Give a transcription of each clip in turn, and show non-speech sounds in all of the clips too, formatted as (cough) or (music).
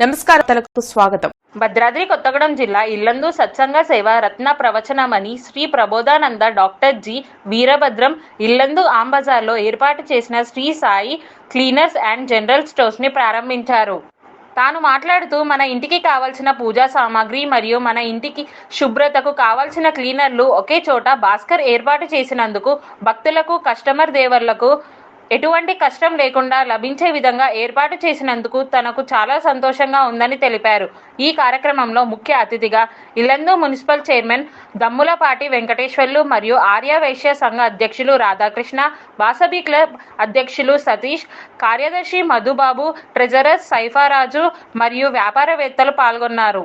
నమస్కారాలకు స్వాగతం. భద్రాద్రి కొత్తగూడెం జిల్లా ఇల్లందు సత్సంగ సేవ రత్న ప్రవచనమని శ్రీ ప్రబోధానంద డాక్టర్ జి వీరభద్రం ఇల్లందు ఆంబజార్లో ఏర్పాటు చేసిన Shri Sai cleaners and general స్టోర్స్ని ప్రారంభించారు. తాను మాట్లాడుతూ మన ఇంటికి కావలసిన పూజా సామాగ్రి మరియు మన ఇంటికి శుభ్రతకు కావలసిన క్లీనర్లు ఒకే చోట భాస్కర్ ఏర్పాటు చేసినందుకు భక్తులకు కస్టమర్ దేవర్లకు ఎటువంటి కష్టం లేకుండా లభించే విధంగా ఏర్పాటు చేసినందుకు తనకు చాలా సంతోషంగా ఉందని తెలిపారు. ఈ కార్యక్రమంలో ముఖ్య అతిథిగా ఇల్లందు మున్సిపల్ చైర్మన్ దమ్ములపాటి వెంకటేశ్వర్లు మరియు ఆర్య వైశ్య సంఘ అధ్యక్షులు రాధాకృష్ణ వాసవి క్లబ్ అధ్యక్షులు సతీష్ కార్యదర్శి మధుబాబు ట్రెజరర్ సైఫారాజు మరియు వ్యాపారవేత్తలు పాల్గొన్నారు.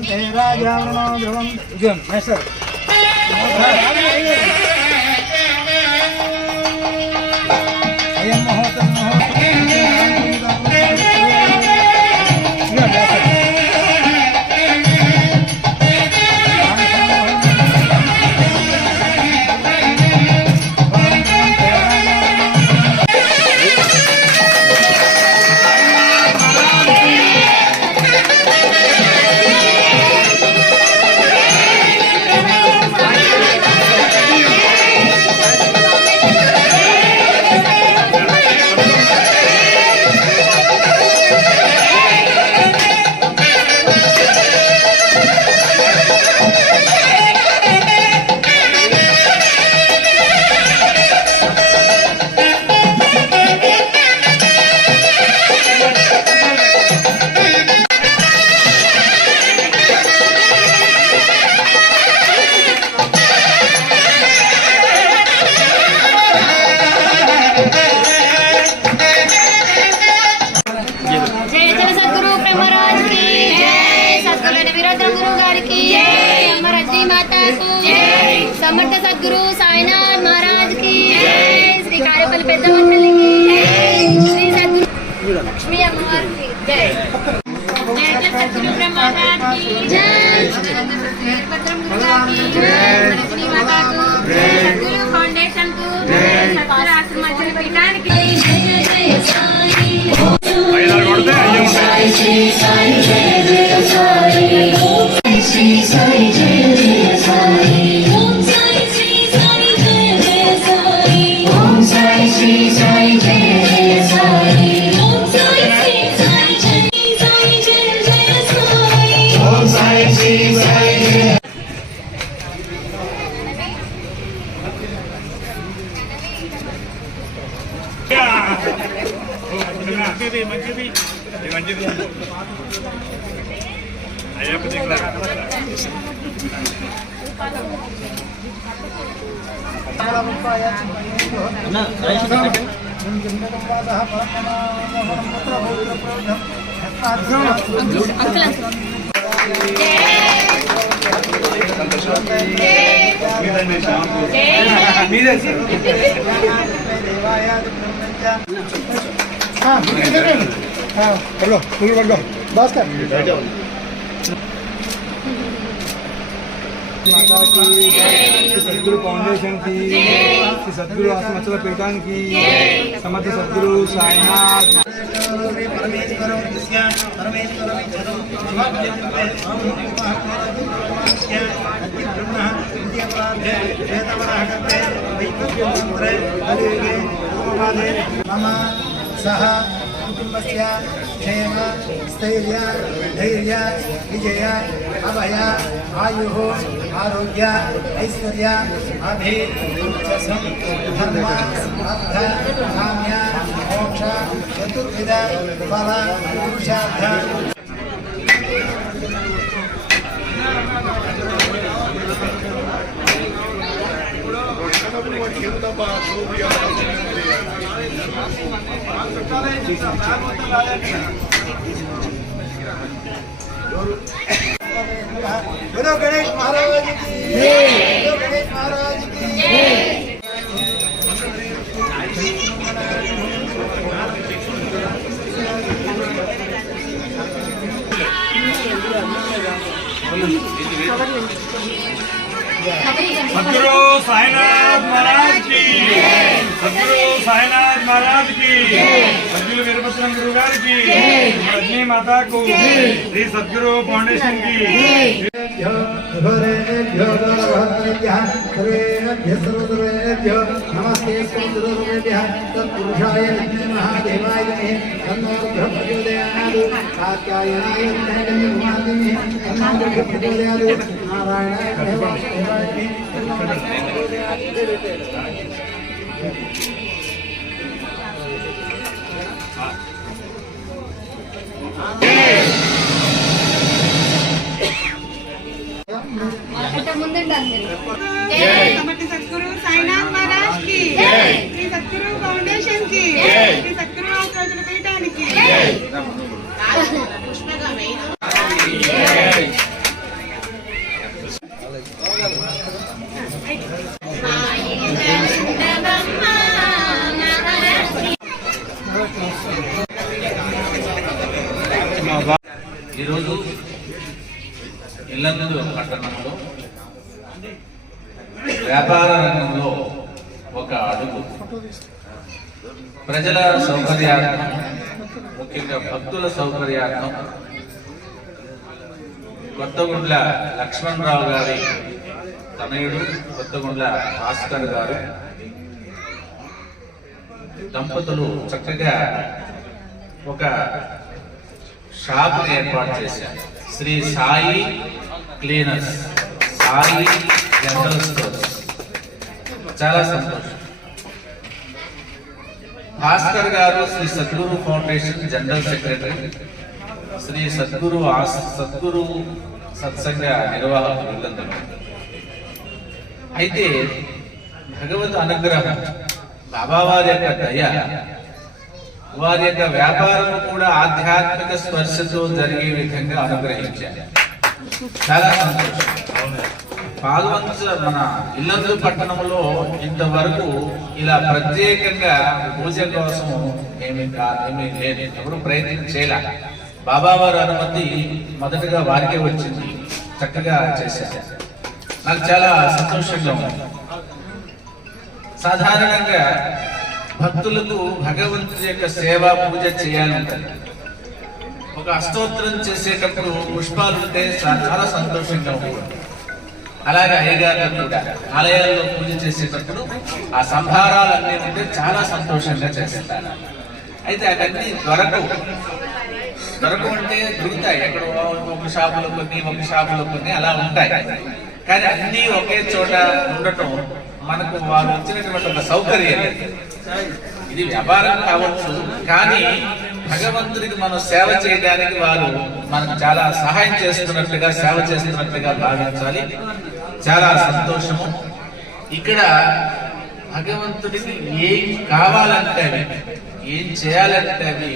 ధ్రువం రాజా ధ్రువం ఇదిగో వీరద్రం గురువు గారికి జయ అమ్మ రజనీ మాతాకు జయ సమర్థ సద్గురు సాయినాథ్ మహారాజ్ కి జయ శ్రీ కార్యపల్లి పెద్ద మండలికి శ్రీ సద్గురు లక్ష్మీ అమ్మవారికి జయ జయ జయ సద్గురు బ్రహ్మరాజ్ కి జయ వీరభద్రం గురువు గారికి జయ రజనీ మాతాకు జయ సద్గురు ఫౌండేషన్ కు జయ సద్గురు ఆశ్రమ పీఠానికి జయ జయ జయ సాయి ఐదారు కొడితే అయ్యే ఉంటాయి మంచిది మంచిది మంచిది అయ్యప్ప మీదే (laughs) పడలో నువ్వు పడలో భాస్కర్ సద్గురు ఫౌండేషన్ కి సద్గురు ఆసమచ్చల పీఠానికి సమర్థ సద్గురు సాయినాథ్ పరమేశ్వరం सदगुरु मम सह कुटुम्बस्य क्षेम स्थैर्य धैर्य विजय अभय आयु आरोग्य ऐश्वर्य अभि धर्म अर्थ काम्य मोक्ष चतुर्विध फल पुरुषार्थ बोलो गणेश महाराज की बोलो गणेश महाराज की सदगुरु साईनाथ महाराज की सदगुरु साईनाथ महाराज की सदगुरु वीरभद्र गुरु गार की। रजनी माता को। श्री सदगुरु फाउंडेशन की। नमस्ते महादेवाय नारायणाय ముందుండాలి మీరు సద్గురు సాయినాథ్. ఇల్లందు పట్టణంలో వ్యాపార రంగంలో ఒక అడుగు. ప్రజల సౌకర్యార్థం ముఖ్యంగా భక్తుల సౌకర్యార్థం కొత్తగుండ్ల లక్ష్మణరావు గారి తనయుడు కొత్తగుండ్ల భాస్కర్ గారు దంపతులు చక్కగా ఒక షాప్ ఏర్పాటు చేశారు. Shri Sai cleaners. Sai general stores. చాలా సంతోషం. భాస్కర్ గారు Shri Sadguru foundation general secretary Shri Sadguru ఆస్- సద్గురు సత్సంగ నిర్వాహకులు వీళ్ళందరూ. అయితే భగవత్ అనుగ్రహం బాబావారి యొక్క దయ వారి యొక్క వ్యాపారం కూడా ఆధ్యాత్మిక స్పర్శతో జరిగే విధంగా అనుగ్రహించారు. చాలా సంతోషం. పాల్వంచ మన ఇల్లందు పట్టణంలో ఇంతవరకు ఇలా ప్రత్యేకంగా పూజ కోసం ఏమి కా- ఏమీ లేదు. ఎవరు ప్రయత్నం చేయలే. బాబావారు అనుమతి మొదటగా వారికే వచ్చింది. చక్కగా చేశారు. నాకు చాలా సంతోషంగా ఉంది. సాధారణంగా భక్తులకు భగవంతుడి యొక్క సేవ పూజ చేయాలంటారు. ఒక అష్టోత్తరం చేసేటప్పుడు పుష్పాలు ఉంటే చాలా సంతోషంగా ఉంటుంది. అలాగే అయ్యగారు కూడా ఆలయాల్లో పూజ చేసేటప్పుడు ఆ సంభారాలన్నీ ఉంటే చాలా సంతోషంగా చేసేస్తారు. అయితే అవన్నీ దొరకవు. దొరకవు అంటే దొరుకుతాయి. ఎక్కడ ఒక షాపులో కొన్ని ఒక షాపులో కొన్ని అలా ఉంటాయి. కానీ అన్నీ ఒకే చోట ఉండటం మనకు వారు వచ్చినటువంటి ఒక సౌకర్యం. ఇది వ్యాపారం కావచ్చు కానీ భగవంతుడికి మనం సేవ చేయడానికి వారు మనకు చాలా సహాయం చేస్తున్నట్లుగా సేవ చేస్తున్నట్లుగా భావించాలి. చాలా సంతోషము. ఇక్కడ భగవంతుడికి ఏం కావాలంటే అవి ఏం చేయాలంటే అవి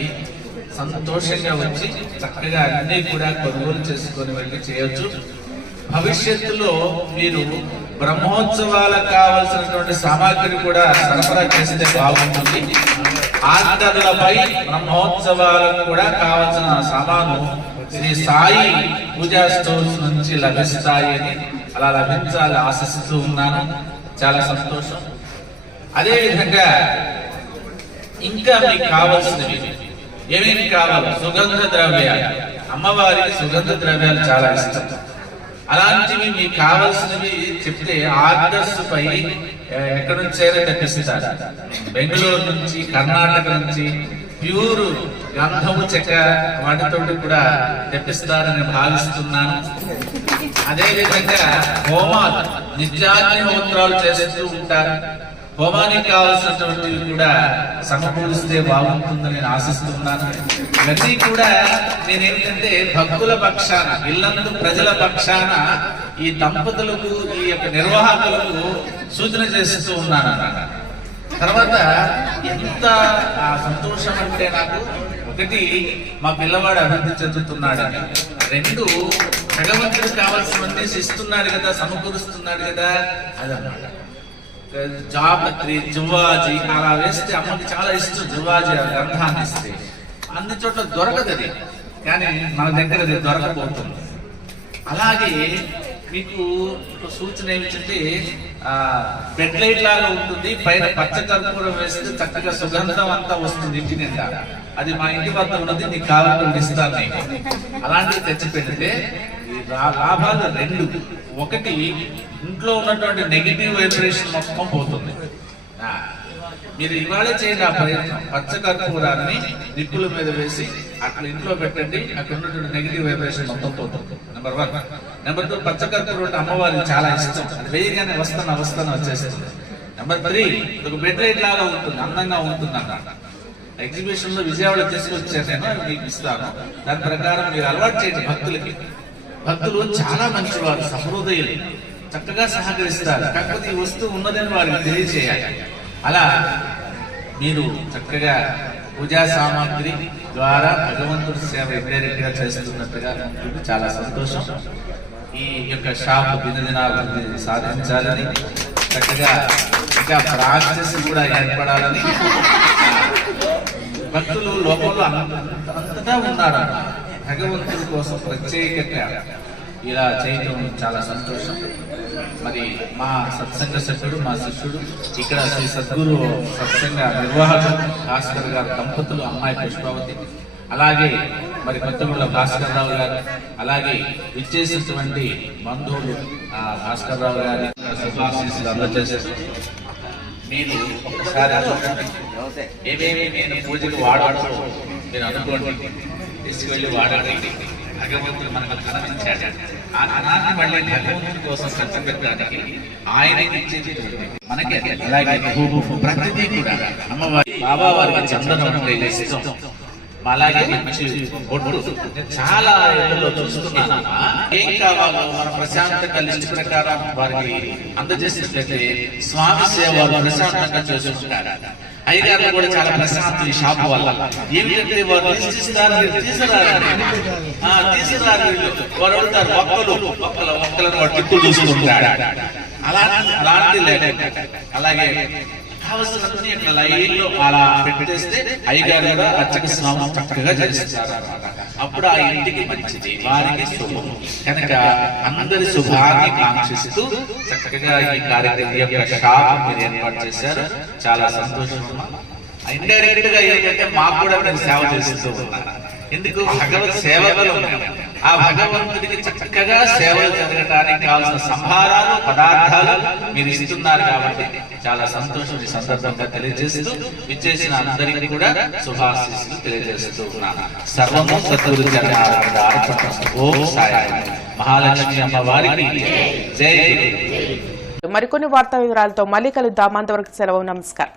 సంతోషంగా వచ్చి చక్కగా అన్ని కూడా కొనుగోలు చేసుకొని వెళ్ళి చేయొచ్చు. భవిష్యత్తులో మీరు బ్రహ్మోత్సవాలకు కావలసినటువంటి సామాగ్రి కూడా సరఫరా చేస్తే బాగుంటుంది. ఆర్డర్లపై బ్రహ్మోత్సవాలకు కూడా కావలసిన సామాను శ్రీ సాయి పూజా స్టోర్స్ నుంచి లభిస్తాయి అని అలా లభించాలని ఆశిస్తూ ఉన్నాను. చాలా సంతోషం. అదే విధంగా ఇంకా మీకు కావాల్సినవి ఏమేమి కావాలి? సుగంధ ద్రవ్యాలు. అమ్మవారికి సుగంధ ద్రవ్యాలు చాలా ఇష్టం. అలాంటివి మీకు కావాల్సినవి చెప్తే ఆర్డర్స్ పై నుంచి ఎక్కడి తెప్పిస్తారు? బెంగళూరు నుంచి కర్ణాటక నుంచి ప్యూర్ గంధము చెక్క వాటితోటి కూడా తెప్పిస్తారని భావిస్తున్నాను. అదేవిధంగా హోమాలు నిత్యాగ్ని హోత్రాలు చేస్తూ ఉంటారు. హోమానికి కావాల్సినటువంటివి కూడా సమకూరిస్తే బాగుంటుందని నేను ఆశిస్తున్నాను. ఇవన్నీ కూడా నేనేంటంటే భక్తుల పక్షాన ఇల్లందు ప్రజల పక్షాన ఈ దంపతులకు ఈ యొక్క నిర్వాహకులకు సూచన చేస్తూ ఉన్నాను అన్నమాట. తర్వాత ఎంత సంతోషం అంటే నాకు ఒకటి మా పిల్లవాడు అభివృద్ధి చెందుతున్నాడని. రెండు భగవంతుడు కావాల్సినవన్నీ ఇస్తున్నాడు కదా సమకూరుస్తున్నాడు కదా అదన్నమాట. జాపత్రి జువ్వాజి అలా వేస్తే అమ్మకి చాలా ఇష్టం జువ్వాజి ఆ గంధాన్ని ఇస్తే. అన్ని చోట్ల దొరకదు అది. కానీ మన దగ్గర అది దొరకపోతుంది. అలాగే మీకు ఒక సూచన ఏమిటంటే ఆ బెడ్ లైట్ లాగా ఉంటుంది పైన పచ్చ కర్పూరం వేస్తే చక్కగా సుగంధం అంతా వస్తుంది ఇంటి నిండా. అది మా ఇంటి వద్ద ఉన్నది నీకు కావాలంటే ఇస్తాను అలాంటివి తెచ్చి పెడితే లాభాలు రెండు. ఒకటి ఇంట్లో ఉన్నటువంటి నెగిటివ్ వైబ్రేషన్ మొత్తం పోతుంది. మీరు ఇవాళ చేయండి ఆ ప్రయత్నం. పచ్చ కర్పూరాన్ని నిప్పుల మీద వేసి అక్కడ ఇంట్లో పెట్టండి అక్కడ ఉన్నటువంటి నెగిటివ్ వైబ్రేషన్ మొత్తం పోతుంది. నెంబర్ వన్ నెంబర్ టూ పచ్చ కర్పూరం అంటే అమ్మవారికి చాలా ఇష్టం. అది వేయగానే వస్తాను వస్తాను వచ్చేస్తుంది నెంబర్ త్రీ ఒక బెడ్ లైట్ లాగా ఉంటుంది అందంగా ఉంటుంది అన్నమాట ఎగ్జిబిషన్లో విజయవాడ తీసుకొచ్చాను నేను మీకు ఇస్తాను. దాని ప్రకారం మీరు అలవాటు చేయండి భక్తులకి. భక్తులు చాలా మంచివారు సహృదయులు. చక్కగా సహకరిస్తారు. కాకపోతే ఈ వస్తువు ఉన్నదని వారికి తెలియజేయాలి అలా మీరు చక్కగా పూజా సామాగ్రి ద్వారా భగవంతుడి సేవ ఇండైరెక్ట్ చేస్తున్నట్టుగా ఉంటుంది చాలా సంతోషం. ఈ యొక్క షాప్ దినదినాభివృద్ధి సాధించాలని చక్కగా ఇంకా ప్రాక్టీస్ కూడా ఏర్పడాలని. భక్తులు లోపల అంతటా ఉన్నారు భగవంతుడి కోసం ప్రత్యేకంగా ఇలా చేయటం చాలా సంతోషం. మరి మా సత్సంగ సభ్యుడు మా శిష్యుడు ఇక్కడ శ్రీ సద్గురు సత్సంగ నిర్వాహకుడు భాస్కర్ గారు దంపతులు అమ్మాయి పుష్పావతి అలాగే మరి కొత్తగూడ భాస్కర్ రావు గారు అలాగే విచ్చేసినటువంటి బంధువులు ఆ భాస్కర్ రావు గారి శుభాశీస్సులు అందజేసేసి మీరు ఒకసారి ఏమేమి నేను పూజకు వాడాలో మీరు అనుకోండి. తీసుకువెళ్ళి వాడండి భగవంతుడు మనకు ధనం ఇచ్చాడు ఆ ధనాన్ని మళ్ళీ భగవంతుడి కోసం ఖర్చు పెట్టడానికి ఆయన ఇచ్చేది మనకి. అలాగే ప్రతిదీ కూడా అమ్మవారి బాబా వారికి చందనం ఇష్టం. అలాగే మంచి బొట్టు. చాలా చూస్తున్నాను? ఏం కావాలో మన ప్రశాంతంగా లిస్ట్ ప్రకారం వారికి అందజేసినట్లయితే స్వామి సేవ ప్రశాంతంగా చేసుకుంటారు. అయ్యగారు కూడా చాలా ప్రశాంతం ఈ షాప్ వల్ల ఏమిటంటే వారు లిస్ట్ తీసుకురారు తీసుకురారు వారు వెళ్తారు ఒక్కలు ఒక్కల ఒక్కలను వాడు తిప్పులు చూసుకుంటాడు అలా అలాంటి అలాగే అలాగే ఇట్లా లైన్లో అలా పెట్టేస్తే అయ్యగారు కూడా అర్చక స్నామం చక్కగా చేస్తారు అప్పుడు ఆ ఇంటికి మంచిది. వారికి శుభం. కనుక అందరి శుభాన్ని కాంక్షిస్తూ చక్కగా ఈ కార్యక్రమం యొక్క షాప్ మీరు ఏర్పాటు చేశారు. చాలా సంతోషం. ఇండైరెక్ట్గా ఏంటంటే మాకు కూడా మీరు సేవ చేస్తూ ఉన్నారు. ఎందుకు? భగవత్ సేవకులు ఉన్నారు. ఆ భగవంతుడికి చక్కగా సేవలు జరగటానికి కావాల్సిన సంహారాలు పదార్థాలు మీరు ఇస్తున్నారు కాబట్టి చాలా సంతోషం ఈ సందర్భంగా తెలియజేస్తూ విచ్చేసిన అందరికీ కూడా శుభాశీస్సులు తెలియజేస్తూ ఉన్నాను. సర్వము సద్గురు ఓం సాయి మహాలక్ష్మి అమ్మవారికి జై మరికొన్ని వార్తా వివరాలతో మళ్ళీ కలుద్దాం. అంతవరకు సెలవు. నమస్కారం.